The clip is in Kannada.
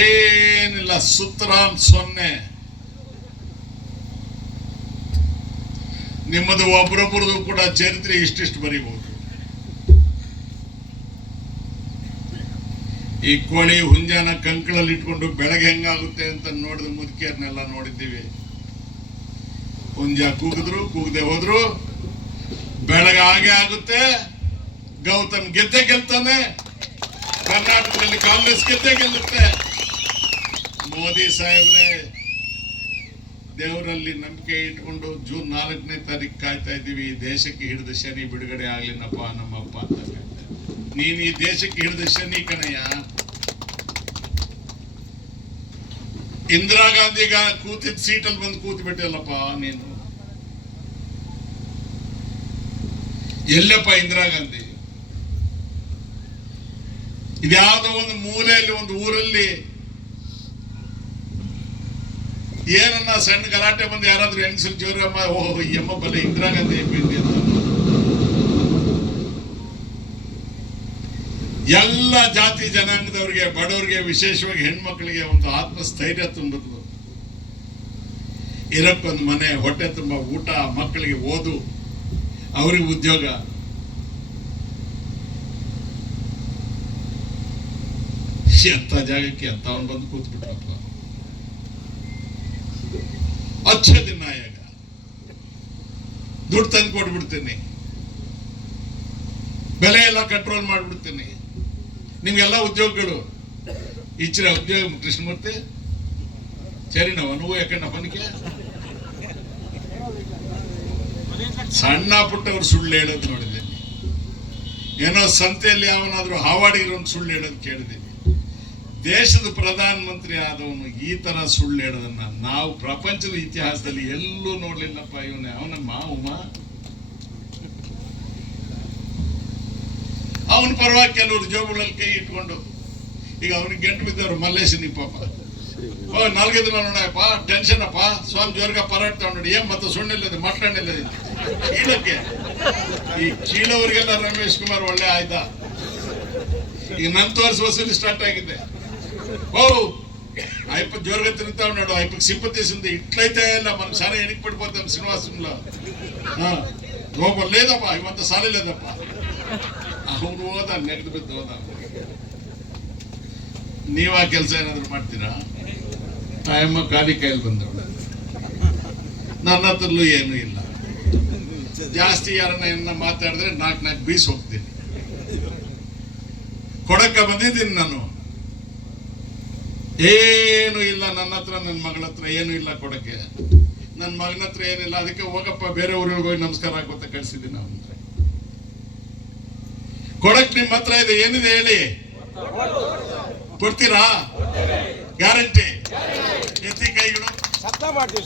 ಏನಿಲ್ಲ ಸುತ್ತರಾಮ್ ಸೊನ್ನೆ. ನಿಮ್ಮದು ಒಬ್ಬರೊಬ್ಬರದು ಕೂಡ ಚರಿತ್ರೆ ಇಷ್ಟಿಷ್ಟು ಬರೀಬಹುದು. ಈ ಕೋಳಿ ಹುಂಜಾನ ಕಂಕಳಲ್ಲಿ ಇಟ್ಕೊಂಡು ಬೆಳಗ್ಗೆ ಹೆಂಗಾಗುತ್ತೆ ಅಂತ ನೋಡಿದ ಮುದುಕಿಯರ್ನೆಲ್ಲ ನೋಡಿದ್ದೀವಿ. ಹುಂಜ ಕೂಗಿದ್ರು, ಕೂಗದೆ ಹೋದ್ರು. ಬೆಳಗ್ಗೆ ಹಾಗೆ ಆಗುತ್ತೆ. ಗೌತಮ್ ಗೆದ್ದೆ ಗೆಲ್ತಾನೆ. ಕರ್ನಾಟಕದಲ್ಲಿ ಕಾಂಗ್ರೆಸ್ ಗೆದ್ದೆ ಗೆಲ್ಲುತ್ತೆ. ಮೋದಿ ಸಾಹೇಬ್ರೆ, ದೇವರಲ್ಲಿ ನಂಬಿಕೆ ಇಟ್ಕೊಂಡು ಜೂನ್ ನಾಲ್ಕನೇ ತಾರೀಕು ಕಾಯ್ತಾ ಇದ್ದೀವಿ. ಈ ದೇಶಕ್ಕೆ ಹಿಡಿದ ಶನಿ ಬಿಡುಗಡೆ ಆಗ್ಲಿನಪ್ಪ ನಮ್ಮಪ್ಪ ಅಂತ ನೀನ್ ಈ ದೇಶಕ್ಕೆ ಹಿಡಿದ ಶನಿ ಕಣಯ್ಯ. ಇಂದಿರಾ ಗಾಂಧಿಗ ಕೂತಿದ್ದ ಸೀಟಲ್ಲಿ ಬಂದು ಕೂತ್ ಬಿಟ್ಟಿಲ್ಲಪ್ಪ ನೀನು. ಎಲ್ಲಪ್ಪ ಇಂದಿರಾ ಗಾಂಧಿ? ಇದ್ಯಾವುದೋ ಒಂದು ಮೂಲೆಯಲ್ಲಿ, ಒಂದು ಊರಲ್ಲಿ ಏನನ್ನ ಸಣ್ಣ ಗಲಾಟೆ ಬಂದು ಯಾರಾದ್ರೂ ಹೆಂಗಸರು ಜೋರಮ್ಮ ಓಹೋ ಎಮ್ಮ ಬಲೆ ಇಂದಿರಾ ಗಾಂಧಿ ಎಲ್ಲ ಜಾತಿ ಜನಾಂಗದವ್ರಿಗೆ, ಬಡವರಿಗೆ, ವಿಶೇಷವಾಗಿ ಹೆಣ್ಮಕ್ಳಿಗೆ ಒಂದು ಆತ್ಮಸ್ಥೈರ್ಯ ತುಂಬಿದ್ಲು. ಇರಕ್ಕೊಂದು ಮನೆ, ಹೊಟ್ಟೆ ತುಂಬ ಊಟ, ಮಕ್ಕಳಿಗೆ ಓದು, ಅವ್ರಿಗೆ ಉದ್ಯೋಗ. ಎಂತ ಜಾಗಕ್ಕೆ ಅಂತ ಅವ್ನು ಬಂದು ಕೂತ್ಬಿಟ್ರಪ್ಪ. ಅಚ್ಚ ನಾಯಕ. ದುಡ್ಡು ತಂದು ಕೊಟ್ಬಿಡ್ತೀನಿ. ಬೆಲೆ ಎಲ್ಲ ಕಂಟ್ರೋಲ್ ಮಾಡಿಬಿಡ್ತೀನಿ. ನಿಮ್ಗೆಲ್ಲ ಉದ್ಯೋಗಗಳು. ಈಚಿನ ಉದ್ಯೋಗ ಕೃಷ್ಣಮೂರ್ತಿ. ಸರಿ ನಾವು ಅನುಭವ ಯಾಕಂಡ ಮನಿಗೆ ಸಣ್ಣ ಪುಟ್ಟವ್ರು ಸುಳ್ಳು ಹೇಳೋದು ನೋಡಿದ್ದೀನಿ. ಏನೋ ಸಂತೆಯಲ್ಲಿ ಅವನಾದ್ರೂ ಹಾವಾಡಿಗಿರೋನ್ ಸುಳ್ಳು ಹೇಳೋದು ಕೇಳಿದ್ದೀನಿ. ದೇಶದ ಪ್ರಧಾನ ಮಂತ್ರಿ ಆದವನು ಈ ತರ ಸುಳ್ಳು ಹೇಳೋದನ್ನ ನಾವು ಪ್ರಪಂಚದ ಇತಿಹಾಸದಲ್ಲಿ ಎಲ್ಲೂ ನೋಡ್ಲಿಲ್ಲಪ್ಪ ಇವನೇ. ಅವನ ಮಾವುಮ ಅವನ ಪರವಾಗಿ ಕೆಲವರು ಜೋಬುಗಳಲ್ಲಿ ಕೈ ಇಟ್ಕೊಂಡು, ಈಗ ಅವನಿಗೆ ಗಂಟು ಬಿದ್ದವ್ರು ಮಲ್ಲೇಶನಿ ಪಾಪ. ಓ ನಾಲ್ಕೈದು ನೋಡಪ್ಪ ಟೆನ್ಷನ್ ಅಪ್ಪ. ಸ್ವಾಮಿ ಜೋರ್ಗ ಪರಾಟ ತಗೊಂಡು ಏನ್ ಮತ್ತೆ ಸುಣ್ಣಿಲ್ಲದೆ ಮಟ್ಲಣ್ಣಿಲ್ಲದೆ ಕೀಳಕ್ಕೆ ಈ ಕೀಳವ್ರಿಗೆಲ್ಲ ರಮೇಶ್ ಕುಮಾರ್ ಒಳ್ಳೆ ಆಯ್ತಾ? ಈಗ ನನ್ ತೋರಿಸಿ ವಸೂಲಿ ಸ್ಟಾರ್ಟ್ ಆಗಿದೆ. బాబు అయ్యప్ప జోరుగా తిరుగుతా ఉన్నాడు అయ్యప్పకి సింపతీస్ ఉంది ఇట్లయితే మనం చాలా వెనక్కి పడిపోతాం శ్రీనివాసంలో లోపల లేదప్పా ఇవంత సాలే లేదప్పా అవును ಹೋದ ನೆಗದು ಬಿದ್ದು ಹೋದ. ನೀವಾ ಕೆಲಸ ಏನಾದ್ರು ಮಾಡ್ತೀರಾ? ತಾಯಮ್ಮ ಖಾಲಿ ಕೈಯಲ್ಲಿ ಬಂದವಳು. ನನ್ನ ಹತ್ರಲ್ಲೂ ಏನೂ ಇಲ್ಲ. ಜಾಸ್ತಿ ಯಾರನ್ನ ಏನ ಮಾತಾಡಿದ್ರೆ ನಾಲ್ಕು ನಾಲ್ಕು ಬೀಸ್ ಹೋಗ್ತೀನಿ. ಕೊಡಕ್ಕ ಬಂದಿದ್ದೀನಿ ನಾನು. ಏನು ಇಲ್ಲ, ನನ್ನ ಹತ್ರ ನನ್ನ ಮಗಳ ಹತ್ರ ಏನು ಇಲ್ಲ ಕೊಡಕ್ಕೆ. ನನ್ನ ಮಗನ ಹತ್ರ ಏನಿಲ್ಲ, ಅದಕ್ಕೆ ಹೋಗಪ್ಪ, ಬೇರೆ ಊರಿಗೆ ಹೋಗಿ ನಮಸ್ಕಾರ ಆಗುತ್ತೆ ಕಳ್ಸಿದ್ದೀನಿ ನಾವು ಕೊಡಕ್ ನಿಮ್ಮ ಹತ್ರ ಇದೆ, ಏನಿದೆ ಹೇಳಿ? ಕೊಡ್ತೀರಾ? ಗ್ಯಾರಂಟಿ. ಎತ್ತಿ ಕೈಗಳು.